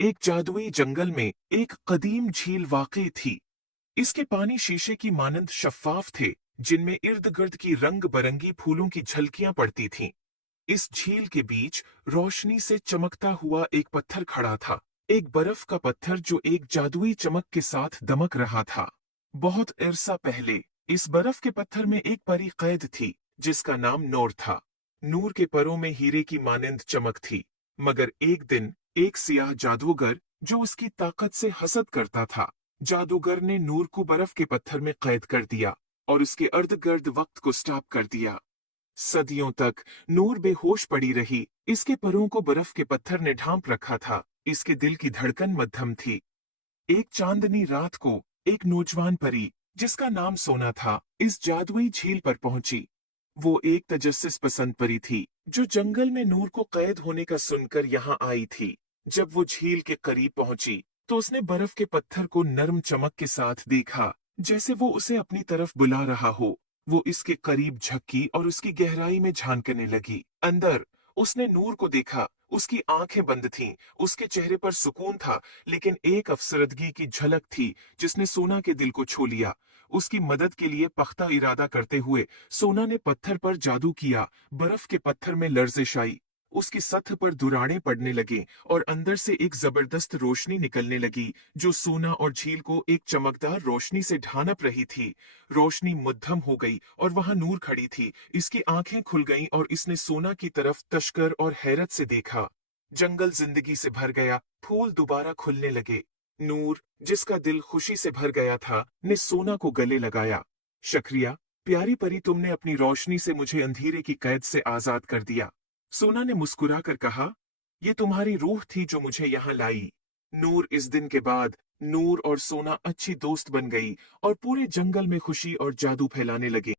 एक जादुई जंगल में एक कदीम झील वाक़ई थी। इसके पानी शीशे की मानंद शफ्फाफ थे, जिनमें इर्द-गिर्द की रंग-बरंगी फूलों की झलकियां पड़ती थीं। इस झील के बीच रोशनी से चमकता हुआ एक पत्थर खड़ा था, एक बर्फ का पत्थर जो एक जादुई चमक के साथ दमक रहा था। बहुत अरसा पहले इस बर्फ के पत्थर में एक परी कैद थी, जिसका नाम नूर था। नूर के परों में हीरे की मानंद चमक थी, मगर एक दिन एक सियाह जादूगर जो उसकी ताकत से हसद करता था, जादूगर ने नूर को बर्फ के पत्थर में कैद कर दिया और उसके अर्ध-गर्द वक्त को स्टॉप कर दिया। सदियों तक नूर बेहोश पड़ी रही, इसके परों को बर्फ के पत्थर ने ढांप रखा था, इसके दिल की धड़कन मद्धम थी। एक चांदनी रात को एक नौजवान परी, जिसका नाम सोना था, इस जादुई झील पर पहुंची। वो एक तजस्सुस पसंद परी थी, जो जंगल में नूर को कैद होने का सुनकर यहाँ आई थी। जब वो झील के करीब पहुंची, तो उसने बर्फ के पत्थर को नर्म चमक के साथ देखा, जैसे वो उसे अपनी तरफ बुला रहा हो। वो इसके करीब झपकी और उसकी गहराई में झांकने लगी। अंदर उसने नूर को देखा, उसकी आंखें बंद थीं, उसके चेहरे पर सुकून था, लेकिन एक अफसरदगी की झलक थी जिसने सोना के दिल को छू लिया। उसकी मदद के लिए पख्ता इरादा करते हुए सोना ने पत्थर पर जादू किया। बर्फ के पत्थर में लर्जिश आई, उसकी सतह पर दुराड़े पड़ने लगे और अंदर से एक जबरदस्त रोशनी निकलने लगी, जो सोना और झील को एक चमकदार रोशनी से ढांप रही थी। रोशनी मद्धम हो गई और वहां नूर खड़ी थी। इसकी आंखें खुल गईं और इसने सोना की तरफ तशकर और हैरत से देखा। जंगल जिंदगी से भर गया, फूल दोबारा खुलने लगे। नूर, जिसका दिल खुशी से भर गया था, ने सोना को गले लगाया। शुक्रिया प्यारी परी, तुमने अपनी रोशनी से मुझे अंधेरे की कैद से आजाद कर दिया। सोना ने मुस्कुराकर कहा, ये तुम्हारी रूह थी जो मुझे यहाँ लाई। नूर, इस दिन के बाद नूर और सोना अच्छी दोस्त बन गई और पूरे जंगल में खुशी और जादू फैलाने लगे।